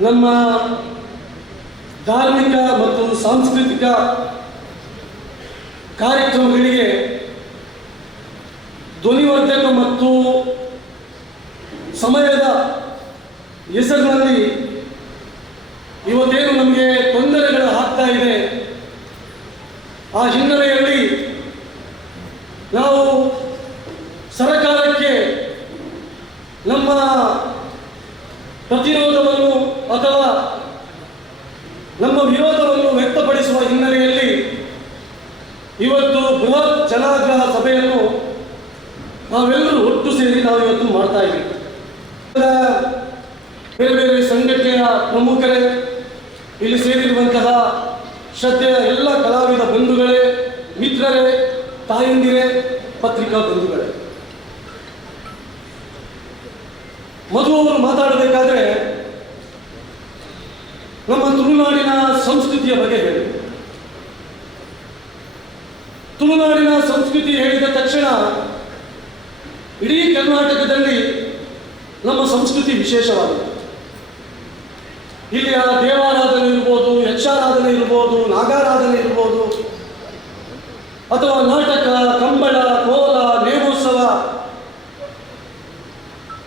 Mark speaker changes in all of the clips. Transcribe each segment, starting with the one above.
Speaker 1: ನಮ್ಮ ಧಾರ್ಮಿಕ ಮತ್ತು ಸಾಂಸ್ಕೃತಿಕ ಕಾರ್ಯಕ್ರಮಗಳಿಗೆ ಧ್ವನಿವರ್ಧಕ ಮತ್ತು ಸಮಯದ ಹೆಸರಿನಲ್ಲಿ ಇವತ್ತೇನು ನಮಗೆ ತೊಂದರೆಗಳು ಆಗ್ತಾ ಇದೆ, ಆ ಹಿನ್ನೆಲೆಯಲ್ಲಿ ನಾವು ಸರಕಾರಕ್ಕೆ ನಮ್ಮ ಪ್ರತಿರೋಧವನ್ನು ಅಥವಾ ನಮ್ಮ ವಿರೋಧವನ್ನು ವ್ಯಕ್ತಪಡಿಸುವ ಹಿನ್ನೆಲೆಯಲ್ಲಿ ಇವತ್ತು ಬೃಹತ್ ಜನಾಗ್ರಹ ಸಭೆಯನ್ನು ನಾವೆಲ್ಲರೂ ಒಟ್ಟು ಸೇರಿ ನಾವು ಇವತ್ತು ಮಾಡ್ತಾ ಇದ್ದೀವಿ. ಬೇರೆ ಬೇರೆ ಸಂಘಟನೆಯ ಪ್ರಮುಖರೇ, ಇಲ್ಲಿ ಸೇರಿರುವಂತಹ ಶ್ರದ್ಧೆಯ ಎಲ್ಲ ಕಲಾವಿದ ಬಂಧುಗಳೇ, ಮಿತ್ರರೇ, ತಾಯಂದಿರೇ, ಪತ್ರಿಕಾ ಬಂಧುಗಳೇ. ಮಧು ಅವರು ಮಾತಾಡಬೇಕಾದ್ರೆ ನಮ್ಮ ತುಳುನಾಡಿನ ಸಂಸ್ಕೃತಿಯ ಬಗ್ಗೆ ಹೇಳಿ. ತುಳುನಾಡಿನ ಸಂಸ್ಕೃತಿ ಹೇಳಿದ ತಕ್ಷಣ ಇಡೀ ಕರ್ನಾಟಕದಲ್ಲಿ ನಮ್ಮ ಸಂಸ್ಕೃತಿ ವಿಶೇಷವಾಗಿದೆ. ಇಲ್ಲಿಯ ದೇವಾರಾಧನೆ ಇರ್ಬೋದು, ಯಕ್ಷಾರಾಧನೆ ಇರ್ಬೋದು, ನಾಗಾರಾಧನೆ ಇರ್ಬೋದು, ಅಥವಾ ನಾಟಕ, ಕಂಬಳ, ಕೋಲ, ನೇಮೋತ್ಸವ,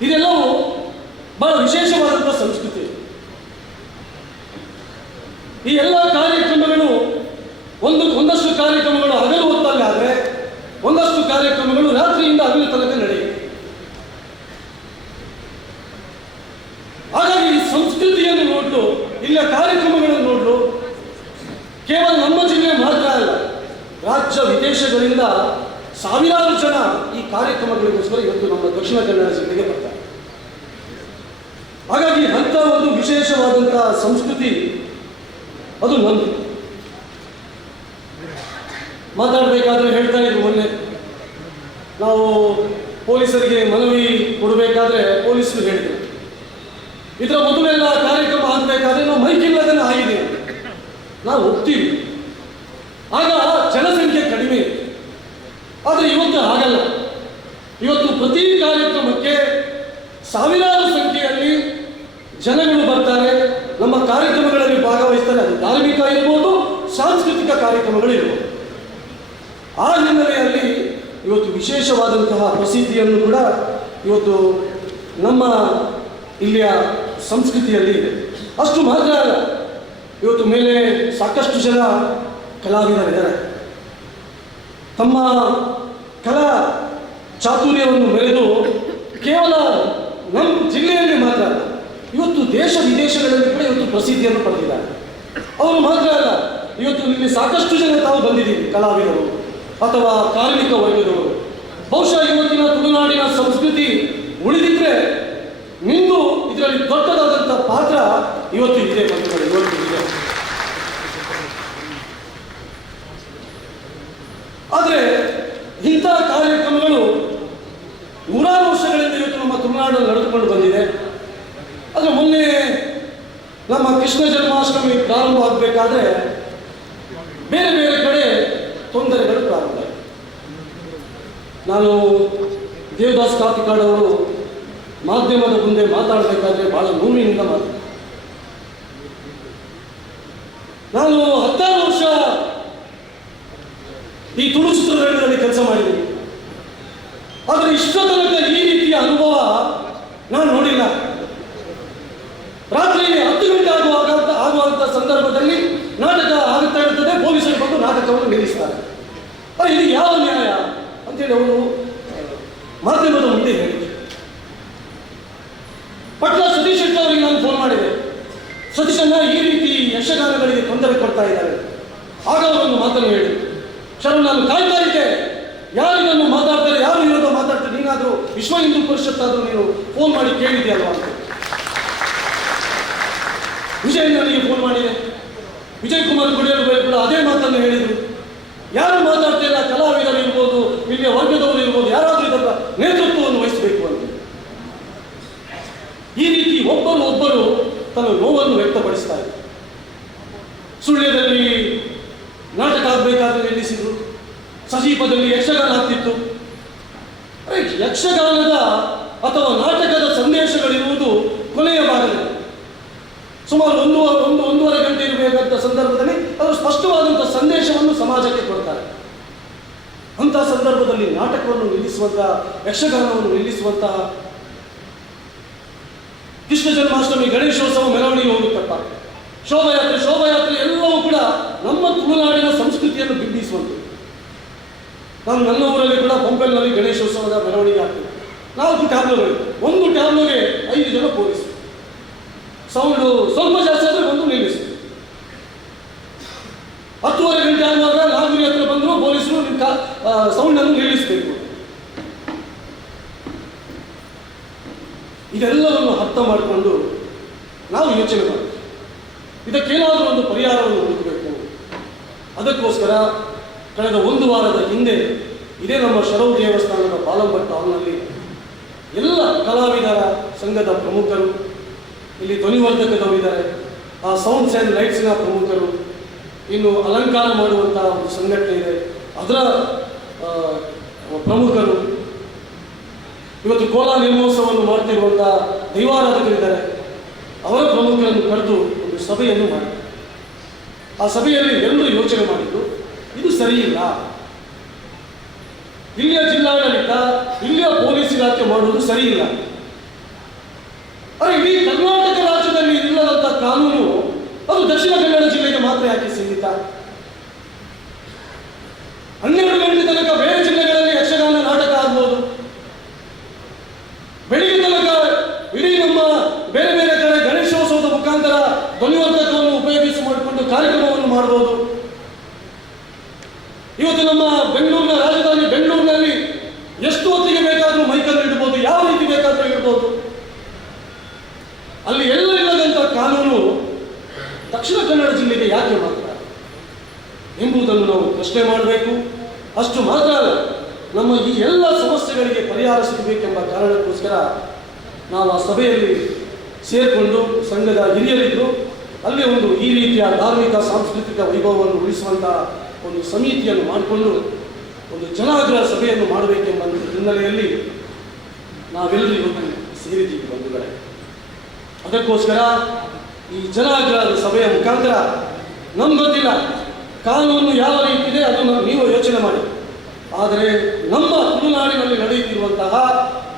Speaker 1: ಇದೆಲ್ಲವೂ ಬಹಳ ವಿಶೇಷವಾದಂಥ ಸಂಸ್ಕೃತಿ. ಈ ಎಲ್ಲ ಕಾರ್ಯಕ್ರಮಗಳು ಒಂದು ಒಂದಷ್ಟು ಕಾರ್ಯಕ್ರಮಗಳು ಹಗಲು ಒಂದಷ್ಟು ಕಾರ್ಯಕ್ರಮಗಳು ರಾತ್ರಿಯಿಂದ ಹಗಲು ತನಕ ನಡೆಯಿತು ಹಾಗಾಗಿ ಸಂಸ್ಕೃತಿಯನ್ನು ನೋಡಲು, ಇಲ್ಲಿಯ ಕಾರ್ಯಕ್ರಮಗಳನ್ನು ನೋಡಲು, ಕೇವಲ ನಮ್ಮ ಜಿಲ್ಲೆ ಮಾತ್ರ ಅಲ್ಲ, ರಾಜ್ಯ ವಿದೇಶಗಳಿಂದ ಸಾವಿರಾರು ಜನ ಈ ಕಾರ್ಯಕ್ರಮಗಳಿಗೋಸ್ಕರ ಇವತ್ತು ನಮ್ಮ ದಕ್ಷಿಣ ಕನ್ನಡ ಜಿಲ್ಲೆಗೆ ಬರ್ತಾರೆ. ಹಾಗಾಗಿ ಅಂತ ಒಂದು ವಿಶೇಷವಾದಂತಹ ಸಂಸ್ಕೃತಿ, ಅದು ನಮ್ಮದು ಮಾತಾಡಬೇಕಾದ್ರೆ ಹೇಳ್ತಾ ಇದ್ರು ಮೊನ್ನೆ. ನಾವು ಪೊಲೀಸರಿಗೆ ಮನವಿ ಕೊಡಬೇಕಾದ್ರೆ ಪೊಲೀಸರು ಹೇಳಿದರು. ಇದರ ಮೊದಲೆಲ್ಲ ಕಾರ್ಯಕ್ರಮ ಆಗಬೇಕಾದ್ರೆ ನಾವು ಮೈಕ್ ಇಲ್ಲದನ್ನ ಆಗಿದೆ. ನಾವು ಹೋಗ್ತೀವಿ. ಆಗ ಜನಸಂಖ್ಯೆ ಕಡಿಮೆ. ಆದರೆ ಇವತ್ತು ಆಗಲ್ಲ ಇವತ್ತು ಪ್ರತಿ ಕಾರ್ಯಕ್ರಮಕ್ಕೆ ಸಾವಿರಾರು ಸಂಖ್ಯೆಯಲ್ಲಿ ಜನಗಳು ಬರ್ತಾರೆ. ನಮ್ಮ ಕಾರ್ಯಕ್ರಮಗಳಲ್ಲಿ ಭಾಗವಹಿಸ್ತಾರೆ. ಅದು ಧಾರ್ಮಿಕ ಇರ್ಬೋದು, ಸಾಂಸ್ಕೃತಿಕ ಕಾರ್ಯಕ್ರಮಗಳು ಇರ್ಬೋದು ಆ ಹಿನ್ನೆಲೆಯಲ್ಲಿ ಇವತ್ತು ವಿಶೇಷವಾದಂತಹ ಪ್ರಸಿದ್ಧಿಯನ್ನು ಕೂಡ ಇವತ್ತು ನಮ್ಮ ಇಲ್ಲಿಯ ಸಂಸ್ಕೃತಿಯಲ್ಲಿ ಇದೆ. ಅಷ್ಟು ಮಾತ್ರ ಅಲ್ಲ, ಇವತ್ತು ಮೇಲೆ ಸಾಕಷ್ಟು ಜನ ಕಲಾವಿದರಿದ್ದಾರೆ. ತಮ್ಮ ಕಲಾ ಚಾತುರ್ಯವನ್ನು ಮೆರೆದು ಕೇವಲ ನಮ್ಮ ಜಿಲ್ಲೆಯಲ್ಲಿ ಮಾತ್ರ ಇವತ್ತು ದೇಶ ವಿದೇಶಗಳಲ್ಲಿ ಕೂಡ ಇವತ್ತು ಪ್ರಸಿದ್ಧಿಯನ್ನು ಪಡೆದಿದ್ದಾರೆ. ಅವರು ಮಾತ್ರ ಅಲ್ಲ, ಇವತ್ತು ಇಲ್ಲಿ ಸಾಕಷ್ಟು ಜನ ತಾವು ಬಂದಿದ್ದೀವಿ ಕಲಾವಿದರು. ಅಥವಾ ಕಾರ್ಮಿಕ ವೈದ್ಯರು ಬಹುಶಃ ಇವತ್ತಿನ ತುಳುನಾಡಿನ ಸಂಸ್ಕೃತಿ ಉಳಿದಿದ್ರೆ ನಿಂದು ಇದರಲ್ಲಿ ದೊಡ್ಡದಾದಂಥ ಪಾತ್ರ ಇವತ್ತು ಇದೆ ಇವತ್ತು ಇದೆ. ಆದರೆ ಇಂಥ ಕಾರ್ಯಕ್ರಮಗಳು ನೂರಾರು ವರ್ಷಗಳಿಂದ ಇವತ್ತು ನಮ್ಮ ತುಳುನಾಡಲ್ಲಿ ನಡೆದುಕೊಂಡು ಬಂದಿದೆ. ಆದರೆ ಮೊನ್ನೆ ನಮ್ಮ ಕೃಷ್ಣ ಜನ್ಮಾಷ್ಟಮಿ ಪ್ರಾರಂಭ ಆಗಬೇಕಾದ್ರೆ ಬೇರೆ ಬೇರೆ ಕಡೆ ಆಯಿತು ನಾನು ದೇವದಾಸ್ ಕಾಪಿಕಾಡ್ ಅವರು ಮಾಧ್ಯಮದ ಮುಂದೆ ಮಾತಾಡಬೇಕಾದ್ರೆ ಬಹಳ ಭೂಮಿಯಿಂದ ಮಾತು ನಾನು ಹತ್ತಾರು ವರ್ಷ ಈ ತುಳು ಚಿತ್ರರಂಗದಲ್ಲಿ ಕೆಲಸ ಮಾಡಿದ್ದೀನಿ ಆದರೆ ಇಷ್ಟ ತನಕ ಈ ರೀತಿಯ ಅನುಭವ ನಾನು ನೋಡಿಲ್ಲ ರಾತ್ರಿ ಹತ್ತು ಗಂಟೆ ಆಗುವಾಗ ಆಗುವಂಥ ಸಂದರ್ಭದಲ್ಲಿ ನಾಟಕ ಆಗುತ್ತಾ ಇರ್ತದೆ ಪೊಲೀಸರು ಬಂದು ನಾಟಕವನ್ನು ನಿಲ್ಲಿಸ್ತಾರೆ ಅರೆ ಇದು ಯಾವ ನ್ಯಾಯ ಅಂತೇಳಿ ಅವರು ಮಾಧ್ಯಮದ ಮುಂದೆ ಹೇಳಿದ್ರು ಪಟ್ಲ ಸತೀಶ್ ಶೆಟ್ಟಿ ಅವರಿಗೆ ನಾನು ಫೋನ್ ಮಾಡಿದೆ ಸತೀಶಣ್ಣ ಈ ರೀತಿ ಯಕ್ಷಗಾನಗಳಿಗೆ ತೊಂದರೆ ಕೊಡ್ತಾ ಇದ್ದಾರೆ ಆಗ ಅವರೊಂದು ಮಾತನ್ನು ಹೇಳಿದ್ರು ಶರಣ್ ನಾನು ಕಾಯ್ತಾ ಇದ್ದೆ ಯಾರು ಇದನ್ನು ಮಾತಾಡ್ತಾರೆ ಯಾರು ವಿರೋಧ ಮಾತಾಡ್ತಾರೆ ನೀನಾದರೂ ವಿಶ್ವ ಹಿಂದೂ ಪರಿಷತ್ ಆದರೂ ನೀನು ಫೋನ್ ಮಾಡಿ ಕೇಳಿದ್ಯಲ್ವಾ ಅಂತ ವಿಜಯ್ ನನಗೆ ಫೋನ್ ಮಾಡಿದೆ ವಿಜಯ್ ಕುಮಾರ್ ಗುಡಿಯಲು ಕೂಡ ಅದೇ ಮಾತನ್ನು ಹೇಳಿದರು. ಯಾರು ಮಾತಾಡ್ತಿಲ್ಲ, ಕಲಾವಿದರು ಇರ್ಬೋದು, ಇಲ್ಲಿಯ ವರ್ಗದವರು ಇರ್ಬೋದು, ಯಾರಾದರೂ ಇದರ ನೇತೃತ್ವವನ್ನು ವಹಿಸಬೇಕು ಅಂತ. ಈ ರೀತಿ ಒಬ್ಬರು ಒಬ್ಬರು ತನ್ನ ನೋವನ್ನು ವ್ಯಕ್ತಪಡಿಸ್ತಾರೆ ಸುಳ್ಯದಲ್ಲಿ ನಾಟಕ ಆಗಬೇಕಾದ್ರೆ ನಿಲ್ಲಿಸಿದ್ರು ಸಜೀಪದಲ್ಲಿ ಯಕ್ಷಗಾನ ಆಗ್ತಿತ್ತು ಯಕ್ಷಗಾನದ ಅಥವಾ ನಾಟಕದ ಸಂದೇಶಗಳಿರುವುದು ಕೊನೆಯ ಭಾಗದಲ್ಲಿ ಸುಮಾರು ಒಂದು ಒಂದು ಒಂದೂವರೆ ಗಂಟೆ ಇರಬೇಕಾದ ಸಂದರ್ಭದಲ್ಲಿ ಅವರು ಸ್ಪಷ್ಟವಾದಂಥ ಸಂದೇಶವನ್ನು ಸಮಾಜಕ್ಕೆ ಕೊಡ್ತಾರೆ ಅಂಥ ಸಂದರ್ಭದಲ್ಲಿ ನಾಟಕವನ್ನು ನಿಲ್ಲಿಸುವಂತಹ ಯಕ್ಷಗಾನವನ್ನು ನಿಲ್ಲಿಸುವಂತಹ ಕೃಷ್ಣ ಜನ್ಮಾಷ್ಟಮಿ, ಗಣೇಶೋತ್ಸವ ಮೆರವಣಿಗೆ ಹೋಗುತ್ತಪ್ಪ ಶೋಭಾಯಾತ್ರೆ ಶೋಭಾಯಾತ್ರೆ ಎಲ್ಲವೂ ಕೂಡ ನಮ್ಮ ತುಳುನಾಡಿನ ಸಂಸ್ಕೃತಿಯನ್ನು ಬಿಂಬಿಸುವಂಥದ್ದು. ನಾನು ನನ್ನ ಊರಲ್ಲಿ ಕೂಡ ಪಂಪೆಲ್ನಲ್ಲಿ ಗಣೇಶೋತ್ಸವದ ಮೆರವಣಿಗೆ ಆಗ್ತದೆ. ನಾಲ್ಕು ಟ್ಯಾಬ್ಲೋಗಳು ಒಂದು ಟ್ಯಾಬ್ಲೋಗೆ ಐದು ಜನ ಪೊಲೀಸ್ ಸೌಂಡು ಸ್ವಲ್ಪ ಜಾಸ್ತಿ ಆದರೆ ಒಂದು ನಿಲ್ಲಿಸಿ. ಹತ್ತುವರೆ ಗಂಟೆ ಆಗುವಾಗ ನಾಲ್ಕು ಹತ್ರ ಬಂದರೂ ಪೊಲೀಸರು ನಿಮ್ಮ ಸೌಂಡನ್ನು ನಿಲ್ಲಿಸಬೇಕು. ಇದೆಲ್ಲವನ್ನು ಅರ್ಥ ಮಾಡಿಕೊಂಡು ನಾವು ಯೋಚನೆ ಮಾಡಬೇಕು ಇದಕ್ಕೇನಾದರೂ ಒಂದು ಪರಿಹಾರವನ್ನು ಹುಡುಕಬೇಕು. ಅದಕ್ಕೋಸ್ಕರ ಕಳೆದ ಒಂದು ವಾರದ ಹಿಂದೆ ಇದೇ ನಮ್ಮ ಶರವು ದೇವಸ್ಥಾನದ ಬಾಲಂಭಟ್ ಹಾಲ್ನಲ್ಲಿ ಎಲ್ಲ ಕಲಾವಿದರ ಸಂಘದ ಪ್ರಮುಖರು, ಇಲ್ಲಿ ಧ್ವನಿವರ್ಧಕದವರಿದ್ದಾರೆ ಆ ಸೌಂಡ್ಸ್ ಆ್ಯಂಡ್ ಲೈಟ್ಸ್ನ ಪ್ರಮುಖರು, ಇನ್ನು ಅಲಂಕಾರ ಮಾಡುವಂತಹ ಒಂದು ಸಂಘಟನೆ ಇದೆ. ಅದರ ಪ್ರಮುಖರು ಇವತ್ತು ಕೋಲಾ ನಿರ್ಮೋತ್ಸವವನ್ನು ಮಾಡ್ತಿರುವಂತಹ ದೈವಾರಾಧಕರಿದ್ದಾರೆ. ಅವರ ಪ್ರಮುಖರನ್ನು ಕರೆದು ಒಂದು ಸಭೆಯನ್ನು ಮಾಡಿದರು ಆ ಸಭೆಯಲ್ಲಿ ಎಲ್ಲರೂ ಯೋಚನೆ ಮಾಡಿದ್ದು, ಇದು ಸರಿಯಿಲ್ಲ ಇಲ್ಲ. ಇಲ್ಲಿಯ ಜಿಲ್ಲಾಡಳಿತ ಇಲ್ಲಿಯ ಪೊಲೀಸ್ ಇಲಾಖೆ ಮಾಡುವುದು ಸರಿಯಿಲ್ಲ ಅರೆ, ಇಡೀ ಕರ್ನಾಟಕ ರಾಜ್ಯದಲ್ಲಿ ಇಲ್ಲದಂತ ಕಾನೂನು ಅದು ದಕ್ಷಿಣ ಕನ್ನಡ ಜಿಲ್ಲೆಗೆ ಮಾತ್ರ ಯಾಕೆ ಸೀಮಿತ ಹನ್ನೆರಡು ಗಂಟೆ ತನಕ ಬೇರೆ ಜಿಲ್ಲೆಗಳಲ್ಲಿ ಯಕ್ಷಗಾನ ನಾಟಕ ಆಗ್ಬೋದು ಬೆಳಿಗ್ಗೆ ತನಕ ಇಡೀ ನಮ್ಮ ಬೇರೆ ಬೇರೆ ಕಡೆ ಗಣೇಶೋತ್ಸವದ ಮುಖಾಂತರ ಧ್ವನಿವರ್ಧಕವನ್ನು ಉಪಯೋಗಿಸಿ ಮಾಡಿಕೊಂಡು ಕಾರ್ಯಕ್ರಮವನ್ನು ಮಾಡಬಹುದು ಇವತ್ತು ನಮ್ಮ ಬೆಂಗಳೂರಿನ ರಾಜಧಾನಿ ಬೆಂಗಳೂರಿನಲ್ಲಿ ಎಷ್ಟು ಹೊತ್ತಿಗೆ ಬೇಕಾದರೂ ಮೈಕನ್ನು ಇಡ್ಬೋದು ಯಾವ ರೀತಿ ಬೇಕಾದರೂ ಇಡ್ಬೋದು ಅಲ್ಲಿ ಎಲ್ಲ ಇಲ್ಲದಂಥ ಕಾನೂನು ದಕ್ಷಿಣ ಕನ್ನಡ ಜಿಲ್ಲೆಗೆ ಯಾಕೆ ಮಾತ್ರ? ಎಂಬುದನ್ನು ನಾವು ಪ್ರಶ್ನೆ ಮಾಡಬೇಕು. ಅಷ್ಟು ಮಾತ್ರ ಅಲ್ಲ, ನಮ್ಮ ಈ ಎಲ್ಲ ಸಮಸ್ಯೆಗಳಿಗೆ ಪರಿಹಾರ ಸಿಗಬೇಕೆಂಬ ಕಾರಣಕ್ಕೋಸ್ಕರ ನಾವು ಆ ಸಭೆಯಲ್ಲಿ ಸೇರಿಕೊಂಡು ಸಂಘದ ಹಿರಿಯರಿದ್ದು ಅಲ್ಲಿ ಒಂದು ಈ ರೀತಿಯ ಧಾರ್ಮಿಕ, ಸಾಂಸ್ಕೃತಿಕ ವೈಭವವನ್ನು ಉಳಿಸುವಂತಹ ಒಂದು ಸಮಿತಿಯನ್ನು ಮಾಡಿಕೊಂಡು ಒಂದು ಜನಾಗ್ರಹ ಸಭೆಯನ್ನು ಮಾಡಬೇಕೆಂಬ ಹಿನ್ನೆಲೆಯಲ್ಲಿ ನಾವೆಲ್ಲರಿಗೂ ಸೇರಿದ್ದೀವಿ ಬಂಧುಗಳೇ. ಅದಕ್ಕೋಸ್ಕರ ಈ ಜನಾಗ್ರಹದ ಸಭೆಯ ಮುಖಾಂತರ ಗೊತ್ತಿಲ್ಲ ಕಾನೂನು ಯಾವ ರೀತಿ ಇದೆ ಅದನ್ನು ನೀವು ಯೋಚನೆ ಮಾಡಿ. ಆದರೆ ನಮ್ಮ ತುಳುನಾಡಿನಲ್ಲಿ ನಡೆಯುತ್ತಿರುವಂತಹ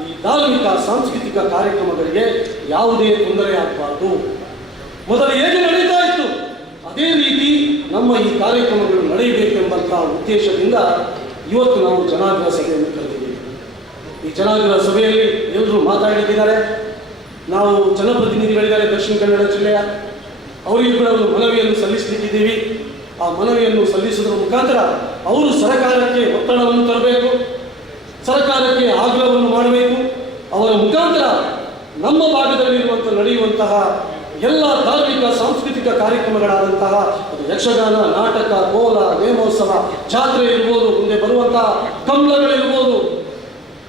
Speaker 1: ಈ ಧಾರ್ಮಿಕ, ಸಾಂಸ್ಕೃತಿಕ ಕಾರ್ಯಕ್ರಮಗಳಿಗೆ ಯಾವುದೇ ತೊಂದರೆ ಮೊದಲು ಹೇಗೆ ನಡೀತಾ ಇತ್ತು? ಅದೇ ರೀತಿ ನಮ್ಮ ಈ ಕಾರ್ಯಕ್ರಮಗಳು ನಡೆಯಬೇಕೆಂಬಂತಹ ಉದ್ದೇಶದಿಂದ ಇವತ್ತು ನಾವು ಜನಾಗ್ರಹ ಸಭೆಯನ್ನು ಕರೆದಿದ್ದೀವಿ. ಈ ಜನಾಗ್ರಹ ಸಭೆಯಲ್ಲಿ ಎಲ್ಲರೂ ಮಾತಾಡಿದ್ದಾರೆ? ನಾವು ಜನಪ್ರತಿನಿಧಿಗಳಿದ್ದಾರೆ ದಕ್ಷಿಣ ಕನ್ನಡ ಜಿಲ್ಲೆಯ. ಅವರಿಗೂ ಕೂಡ ಒಂದು ಮನವಿಯನ್ನು ಸಲ್ಲಿಸಲಿಕ್ಕಿದ್ದೀವಿ. ಆ ಮನವಿಯನ್ನು ಸಲ್ಲಿಸುವುದರ ಮುಖಾಂತರ ಅವರು ಸರ್ಕಾರಕ್ಕೆ ಒತ್ತಡವನ್ನು ತರಬೇಕು. ಸರ್ಕಾರಕ್ಕೆ ಆಗ್ರಹವನ್ನು ಮಾಡಬೇಕು. ಅವರ ಮುಖಾಂತರ ನಮ್ಮ ಭಾಗದಲ್ಲಿರುವಂಥ ನಡೆಯುವಂತಹ ಎಲ್ಲ ಧಾರ್ಮಿಕ, ಸಾಂಸ್ಕೃತಿಕ ಕಾರ್ಯಕ್ರಮಗಳಾದಂತಹ ಯಕ್ಷಗಾನ, ನಾಟಕ, ಕೋಲ, ನೇಮೋತ್ಸವ, ಜಾತ್ರೆ ಇರ್ಬೋದು, ಮುಂದೆ ಬರುವಂತಹ ಕಂಬಳಗಳಿರ್ಬೋದು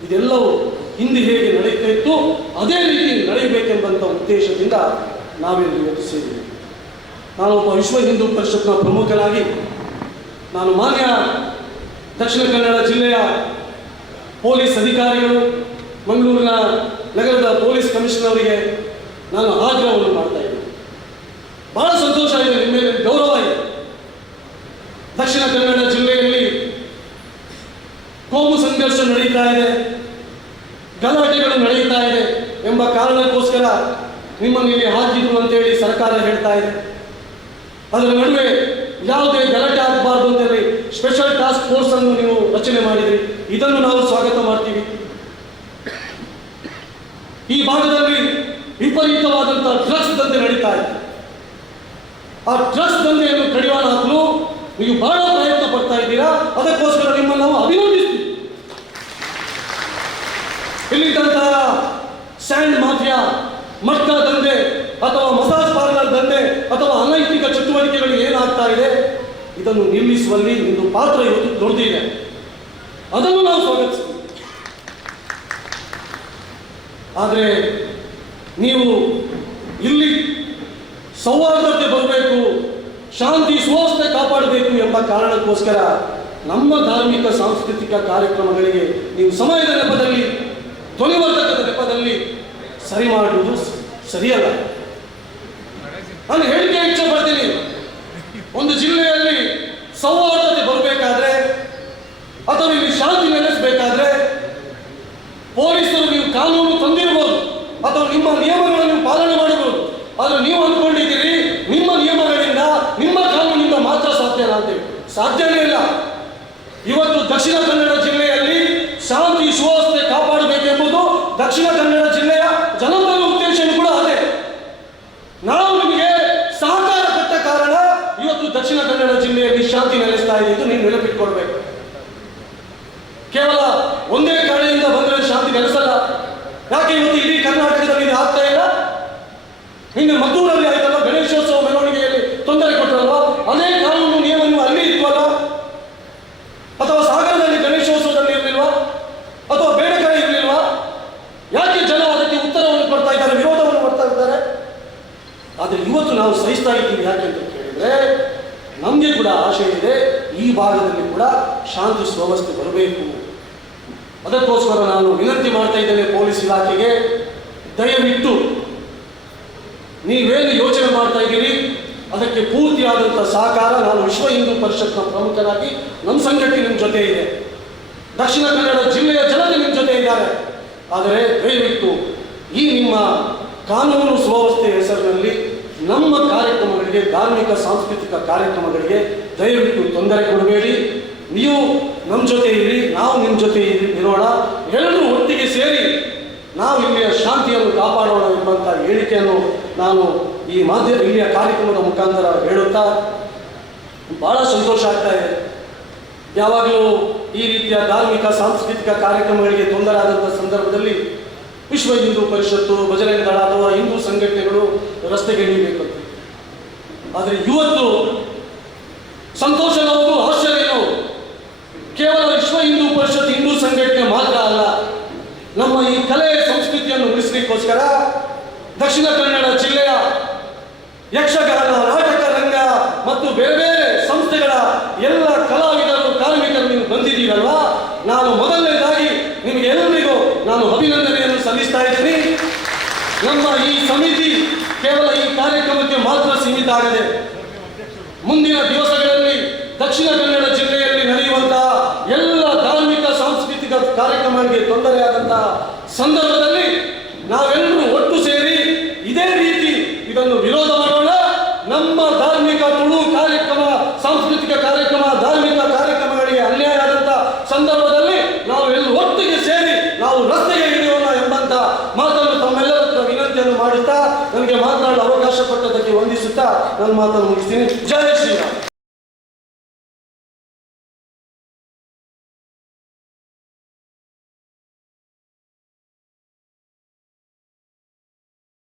Speaker 1: ಇದೆಲ್ಲವೂ ಹಿಂದೆ ಹೇಗೆ ನಡೀತಾ ಇತ್ತು, ಅದೇ ರೀತಿ ನಡೆಯಬೇಕೆಂಬಂಥ ಉದ್ದೇಶದಿಂದ ನಾವಿಲ್ಲಿ ಇವತ್ತು ಸೇರಿದ್ದೀವಿ ನಾನೊಬ್ಬ ವಿಶ್ವ ಹಿಂದೂ ಪರಿಷತ್ನ ಪ್ರಮುಖನಾಗಿ, ನಾನು ಮಾನ್ಯ ದಕ್ಷಿಣ ಕನ್ನಡ ಜಿಲ್ಲೆಯ ಪೊಲೀಸ್ ಅಧಿಕಾರಿಗಳು, ಮಂಗಳೂರಿನ ನಗರದ ಪೊಲೀಸ್ ಕಮಿಷನರ್ಗೆ ನಾನು ಆಗ್ರಹವನ್ನು ಮಾಡ್ತಾ ಇದ್ದೀನಿ. ಬಹಳ ಸಂತೋಷ ಇದೆ ನಿಮ್ಮ ಮೇಲೆ, ಗೌರವ ಇದೆ ದಕ್ಷಿಣ ಕನ್ನಡ ಜಿಲ್ಲೆಯಲ್ಲಿ ಕೋಮು ಸಂಘರ್ಷ ನಡೀತಾ ಇದೆ. ಗಲಾಟೆಗಳು ನಡೆಯುತ್ತಾ ಇದೆ ಎಂಬ ಕಾರಣಕ್ಕೋಸ್ಕರ ನಿಮ್ಮನ್ನು ಇಲ್ಲಿ ಹಾಕಿದ್ರು ಅಂತೇಳಿ ಸರ್ಕಾರ ಹೇಳ್ತಾ ಇದೆ. ಅದರ ನಡುವೆ ಯಾವುದೇ ಗಲಾಟೆ ಆಗಬಾರ್ದು ಅಂತೇಳಿ ಸ್ಪೆಷಲ್ ಟಾಸ್ಕ್ ಫೋರ್ಸ್ ಅನ್ನು ನೀವು ರಚನೆ ಮಾಡಿದ್ರಿ. ಇದನ್ನು ನಾವು ಸ್ವಾಗತ ಮಾಡ್ತೀವಿ. ಈ ಭಾಗದಲ್ಲಿ ವಿಪರೀತವಾದಂತಹ ಡ್ರಗ್ಸ್ ದಂಧೆ ನಡೀತಾ ಇದೆ. ಆ ಡ್ರಗ್ಸ್ ದಂಧೆಯನ್ನು ಕಡಿವಾಣ ಹಾಕಲು ನೀವು ಬಹಳ ಪ್ರಯತ್ನ ಪಡ್ತಾ ಇದ್ದೀರಾ? ಅದಕ್ಕೋಸ್ಕರ ನಿಮ್ಮನ್ನು ನಾವು ಅಭಿನಂದಿಸ್ತೀವಿ ಮಟ್ಟ ದಂಧೆ ಅಥವಾ ಮಸಾಜ್ ಪಾರ್ಲರ್ ದಂಧೆ ಅಥವಾ ಅನೈತಿಕ ಚಟುವಟಿಕೆಗಳು ಏನಾಗ್ತಾ ಇದೆ, ಇದನ್ನು ನಿಲ್ಲಿಸುವಲ್ಲಿ ಒಂದು ಪಾತ್ರ ಇವತ್ತು ದೊಡ್ಡದಿದೆ ಅದನ್ನು ನಾವು ಸ್ವಾಗತಿಸ್ತೀವಿ. ಆದರೆ ನೀವು ಇಲ್ಲಿ ಸೌಹಾರ್ದತೆ ಬರಬೇಕು, ಶಾಂತಿ, ಸುವ್ಯವಸ್ಥೆ ಕಾಪಾಡಬೇಕು ಎಂಬ ಕಾರಣಕ್ಕೋಸ್ಕರ ನಮ್ಮ ಧಾರ್ಮಿಕ, ಸಾಂಸ್ಕೃತಿಕ ಕಾರ್ಯಕ್ರಮಗಳಿಗೆ ನೀವು ಸಮಯದ ನೆಪದಲ್ಲಿ, ಧ್ವನಿವರ್ಧಕದ ನೆಪದಲ್ಲಿ ಸರಿ ಸ- ಸರಿಯಲ್ಲ. ನಾನು ಹೇಳಿಕೆ ಇಚ್ಛೆ ಪಡ್ತೀನಿ. ಒಂದು ಜಿಲ್ಲೆಯಲ್ಲಿ ಸೌಹಾರ್ದತೆ ಬರಬೇಕಾದ್ರೆ, ಅಥವಾ ಇಲ್ಲಿ ಶಾಂತಿ ನೆಲೆಸಬೇಕಾದ್ರೆ, ಪೊಲೀಸರು ನೀವು ಕಾನೂನು ತಂದಿರಬಹುದು ಅಥವಾ ನಿಮ್ಮ ನಿಯಮಗಳನ್ನು ನೀವು ಪಾಲನೆ ಮಾಡಬಹುದು ಆದ್ರೆ ನೀವು ಅಂದ್ಕೊಂಡಿದ್ದೀರಿ, ನಿಮ್ಮ ನಿಯಮಗಳಿಂದ, ನಿಮ್ಮ ಕಾನೂನಿಂದ ಮಾತ್ರ ಸಾಧ್ಯ ಅಂತೇಳಿ ಸಾಧ್ಯವೇ ಇಲ್ಲ. ಇವತ್ತು ದಕ್ಷಿಣ ಕನ್ನಡ ಜಿಲ್ಲೆಯಲ್ಲಿ ಶಾಂತಿ ಸುವ್ಯವಸ್ಥೆ ಕಾಪಾಡಬೇಕೆಂಬುದು ದಕ್ಷಿಣ ಕನ್ನಡ ಜಿಲ್ಲೆಯ ಜನಪದ ಉದ್ದೇಶ ಕೂಡ ಅದೇ ನಾವು ನಿಮಗೆ ಸಹಕಾರ ಕೊಟ್ಟ ಕಾರಣ ಇವತ್ತು ದಕ್ಷಿಣ ಕನ್ನಡ ಜಿಲ್ಲೆಯಲ್ಲಿ ಶಾಂತಿ ನೆಲೆಸ್ತಾ ಇದೆ ಇದು ನೀವು ನೆನಪಿಟ್ಕೊಳ್ಬೇಕು. ಕೇವಲ ಒಂದೇ ಕಾರಣದಿಂದ ಬಂದರೆ ಶಾಂತಿ ನೆಲೆಸಲ್ಲ. ಯಾಕೆ ಇವತ್ತು ಇಡೀ ಕರ್ನಾಟಕದಲ್ಲಿ ಇದು ಆಗ್ತಾ ಇಲ್ಲ? ಇನ್ನು ಮದ್ದೂರಲ್ಲಿ ಆಯ್ತಲ್ಲ, ಗಣೇಶೋತ್ಸವ ಮೆರವಣಿಗೆಯಲ್ಲಿ ತೊಂದರೆ ಕೊಟ್ಟರಲ್ವಾ? ಅದೇ ಕಾನೂನು ನಿಯಮ ನೀವು ಅಲ್ಲಿ ಇದ್ವಲ್ಲ ಅಥವಾ ಸಾಗರದಲ್ಲಿ ಗಣೇಶೋತ್ಸವದಲ್ಲಿ ಇರಲಿಲ್ವಾ? ಅಥವಾ ಬೇರೆ ಕಡೆ ಇರಲಿಲ್ವಾ? ಯಾಕೆ ಜನ ಅದಕ್ಕೆ ಉತ್ತರವನ್ನು ಕೊಡ್ತಾ ಇದ್ದಾರೆ, ವಿರೋಧವನ್ನು ಕೊಡ್ತಾ ಇದ್ದಾರೆ? ಆದರೆ ಇವತ್ತು ನಾವು ಸಹಿಸ್ತಾ ಇದ್ದೀವಿ ಯಾಕೆ ಅಂತ ಕೇಳಿದ್ರೆ, ನಮಗೆ ಕೂಡ ಆಶೆ ಇದೆ ಭಾಗದಲ್ಲಿ ಕೂಡ ಶಾಂತಿ ಸುವ್ಯವಸ್ಥೆ ಬರಬೇಕು. ಅದಕ್ಕೋಸ್ಕರ ನಾನು ವಿನಂತಿ ಮಾಡ್ತಾ ಇದ್ದೇನೆ ಪೊಲೀಸ್ ಇಲಾಖೆಗೆ, ದಯವಿಟ್ಟು ನೀವೇನು ಯೋಚನೆ ಮಾಡ್ತಾ ಇದ್ದೀರಿ, ಅದಕ್ಕೆ ಪೂರ್ತಿಯಾದಂಥ ಸಹಕಾರ ನಾನು ವಿಶ್ವ ಹಿಂದೂ ಪರಿಷತ್ನ ಪ್ರಮುಖರಾಗಿ ನಮ್ಮ ಸಂಘಟನೆ ನಿಮ್ಮ ಜೊತೆ ಇದೆ. ದಕ್ಷಿಣ ಕನ್ನಡ ಜಿಲ್ಲೆಯ ಜನರು ನಿಮ್ಮ ಜೊತೆ ಇದ್ದಾರೆ. ಆದರೆ ದಯವಿಟ್ಟು ಈ ನಿಮ್ಮ ಕಾನೂನು ಸುವ್ಯವಸ್ಥೆ ಹೆಸರಿನಲ್ಲಿ ನಮ್ಮ ಕಾರ್ಯಕ್ರಮಗಳಿಗೆ, ಧಾರ್ಮಿಕ, ಸಾಂಸ್ಕೃತಿಕ ಕಾರ್ಯಕ್ರಮಗಳಿಗೆ ದಯವಿಟ್ಟು ತೊಂದರೆ ಕೊಡಬೇಡಿ. ನೀವು ನಮ್ಮ ಜೊತೆ ಇರಿ, ನಾವು ನಿಮ್ಮ ಜೊತೆ ಇರಿ ಇರೋಣ ಎಲ್ಲರೂ ಒಟ್ಟಿಗೆ ಸೇರಿ ನಾವು ಇಲ್ಲಿಯ ಶಾಂತಿಯನ್ನು ಕಾಪಾಡೋಣ ಎಂಬಂಥ ಹೇಳಿಕೆಯನ್ನು ನಾನು ಈ ಮಾಧ್ಯಮ ಇಲ್ಲಿಯ ಕಾರ್ಯಕ್ರಮದ ಮುಖಾಂತರ ಹೇಳುತ್ತಾ ಬಹಳ ಸಂತೋಷ ಆಗ್ತಾ ಇದೆ. ಯಾವಾಗಲೂ ಈ ರೀತಿಯ ಧಾರ್ಮಿಕ, ಸಾಂಸ್ಕೃತಿಕ ಕಾರ್ಯಕ್ರಮಗಳಿಗೆ ತೊಂದರೆ ಆದಂಥ ಸಂದರ್ಭದಲ್ಲಿ ವಿಶ್ವ ಹಿಂದೂ ಪರಿಷತ್ತು ಭಜನೆ ದಳ ಅಥವಾ ಹಿಂದೂ ಸಂಘಟನೆಗಳು ರಸ್ತೆಗೆ ಇಳಿಬೇಕು ಆದರೆ ಇವತ್ತು ಸಂತೋಷನವರು ಅವಶ್ಯವೇನು? ಕೇವಲ ವಿಶ್ವ ಹಿಂದೂ ಪರಿಷತ್ ಹಿಂದೂ ಸಂಘಟನೆ ಮಾತ್ರ ಅಲ್ಲ, ನಮ್ಮ ಈ ಕಲೆ ಸಂಸ್ಕೃತಿಯನ್ನು ಉಳಿಸಲಿಕ್ಕೋಸ್ಕರ ದಕ್ಷಿಣ ಕನ್ನಡ ಜಿಲ್ಲೆಯ ಯಕ್ಷಗಾನ, ನಾಟಕ ರಂಗ ಮತ್ತು ಬೇರೆ ಬೇರೆ ಸಂಸ್ಥೆಗಳ ಎಲ್ಲ ಕಲಾವಿದರು, ಕಾರ್ಮಿಕರು ನೀವು ಬಂದಿದ್ದೀರಲ್ವಾ? ನಾನು ಮೊದಲನೇದಾಗಿ ನಿಮಗೆ ಎಲ್ಲರಿಗೂ ನಾನು ಅಭಿನಂದನೆಯನ್ನು ಸಲ್ಲಿಸ್ತಾ ಇದ್ದೀನಿ. ನಮ್ಮ ಈ ಸಮಿತಿ ಕೇವಲ ಈ ಕಾರ್ಯಕ್ರಮಕ್ಕೆ ಮಾತ್ರ ಸೀಮಿತ ಆಗಿದೆ ಮುಂದಿನ ದಿವಸಗಳಲ್ಲಿ ದಕ್ಷಿಣ ಕನ್ನಡ ಜಿಲ್ಲೆಯಲ್ಲಿ ನಡೆಯುವಂತಹ ಎಲ್ಲ ಧಾರ್ಮಿಕ, ಸಾಂಸ್ಕೃತಿಕ ಕಾರ್ಯಕ್ರಮಗಳಿಗೆ ತೊಂದರೆಯಾದಂತಹ ಸಂದರ್ಭದಲ್ಲಿ aklıma atılmıştı. Can